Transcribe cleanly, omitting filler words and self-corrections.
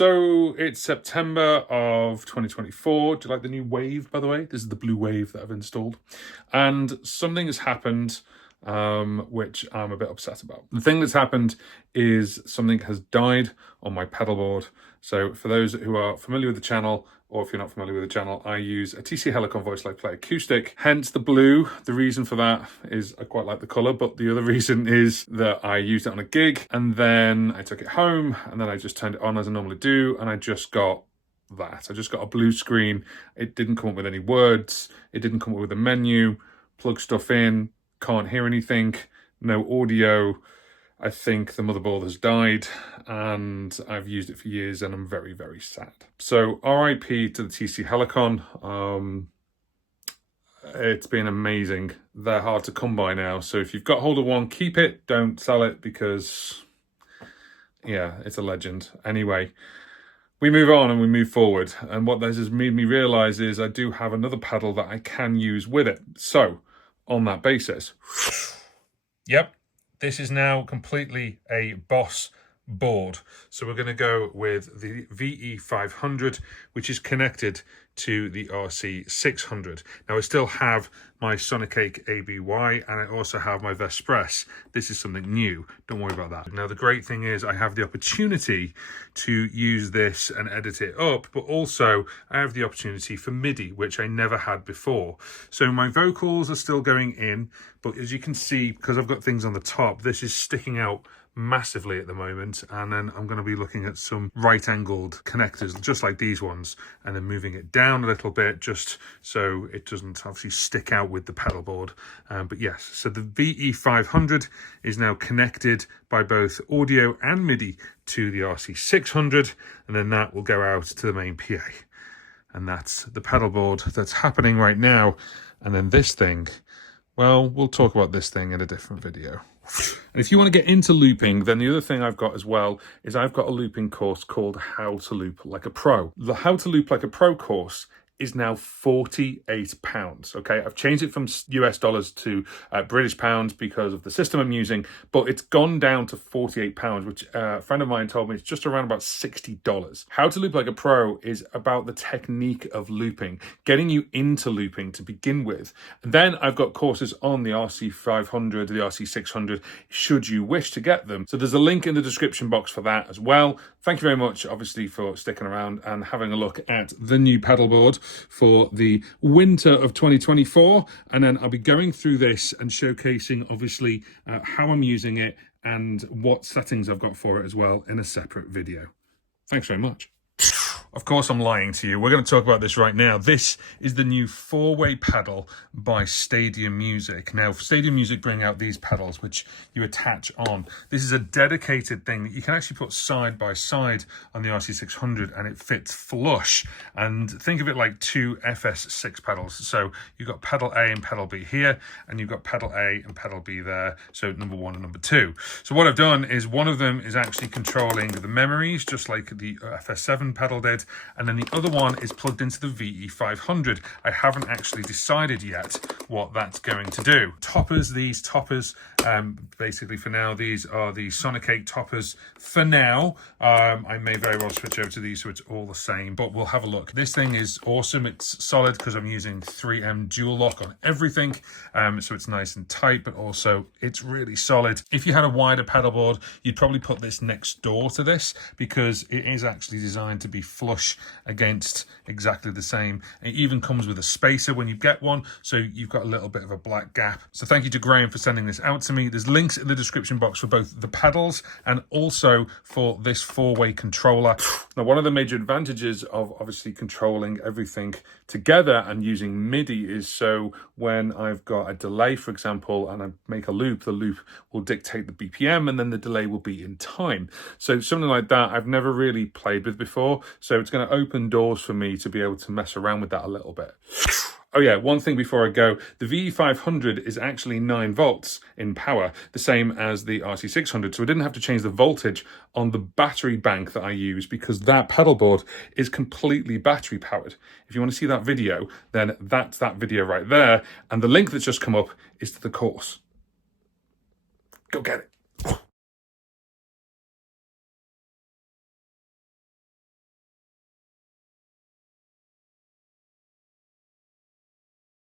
So it's September of 2024. Do you like the new wave, by the way? This is the blue wave that I've installed. And something has happened which I'm a bit upset about. The thing that's happened is something has died on my pedalboard. So for those who are familiar with the channel, or if you're not familiar with the channel, I use a TC Helicon Voice Like Play acoustic, hence the blue. The reason for that is I quite like the colour, but the other reason is that I used it on a gig and then I took it home and then I just turned it on as I normally do and I just got that. I just got a blue screen. It didn't come up with any words. It didn't come up with a menu. Plug stuff in, can't hear anything, no audio. I think the motherboard has died and I've used it for years and I'm very, very sad. So RIP to the TC Helicon. It's been amazing. They're hard to come by now. So if you've got hold of one, keep it, don't sell it because, yeah, it's a legend. Anyway, we move on and we move forward. And what this has made me realize is I do have another pedal that I can use with it. So on that basis, yep. This is now completely a Boss board. So we're going to go with the VE500, which is connected to the RC600. Now I still have my Sonicake ABY and I also have my Vespress. This is something new. Don't worry about that. Now the great thing is I have the opportunity to use this and edit it up, but also I have the opportunity for MIDI, which I never had before. So my vocals are still going in, but as you can see, because I've got things on the top, this is sticking out massively at the moment, and then I'm going to be looking at some right-angled connectors just like these ones and then moving it down a little bit just so it doesn't obviously stick out with the pedal board. But yes, so the VE500 is now connected by both audio and MIDI to the RC600, and then that will go out to the main PA, and that's the pedal board that's happening right now. And then this thing, well, we'll talk about this thing in a different video. And if you want to get into looping, then the other thing I've got as well is I've got a looping course called How to Loop Like a Pro. The How to Loop Like a Pro course is now £48. Okay, I've changed it from US dollars to British pounds because of the system I'm using, but it's gone down to £48, which a friend of mine told me it's just around about $60. How to Loop Like a Pro is about the technique of looping, getting you into looping to begin with. And then I've got courses on the RC500, the RC600, should you wish to get them. So there's a link in the description box for that as well. Thank you very much, obviously, for sticking around and having a look at the new pedal board for the winter of 2024, and then I'll be going through this and showcasing obviously how I'm using it and what settings I've got for it as well in a separate video. Thanks very much. Of course I'm lying to you. We're going to talk about this right now. This is the new 4-way pedal by Stadium Music. Now, Stadium Music bring out these pedals which you attach on. This is a dedicated thing that you can actually put side by side on the RC600 and it fits flush. And think of it like two FS6 pedals. So you've got pedal A and pedal B here, and you've got pedal A and pedal B there. So number 1 and number 2. So what I've done is one of them is actually controlling the memories, just like the FS7 pedal did. And then the other one is plugged into the VE500. I haven't actually decided yet what that's going to do. Toppers, these toppers, basically for now, these are the Sonicake toppers for now. I may very well switch over to these so it's all the same, but we'll have a look. This thing is awesome. It's solid because I'm using 3M dual lock on everything. So it's nice and tight, but also it's really solid. If you had a wider pedal board, you'd probably put this next door to this because it is actually designed to be flush against exactly the same. It even comes with a spacer when you get one, so you've got a little bit of a black gap. So thank you to Graham for sending this out to me. There's links in the description box for both the pedals and also for this 4-way controller. Now, one of the major advantages of obviously controlling everything together and using MIDI is so when I've got a delay, for example, and I make a loop, the loop will dictate the BPM and then the delay will be in time. So something like that I've never really played with before. So it's going to open doors for me to be able to mess around with that a little bit. Oh yeah, one thing before I go, the VE500 is actually 9 volts in power, the same as the RC600. So I didn't have to change the voltage on the battery bank that I use because that pedal board is completely battery powered. If you want to see that video, then that's that video right there. And the link that's just come up is to the course. Go get it.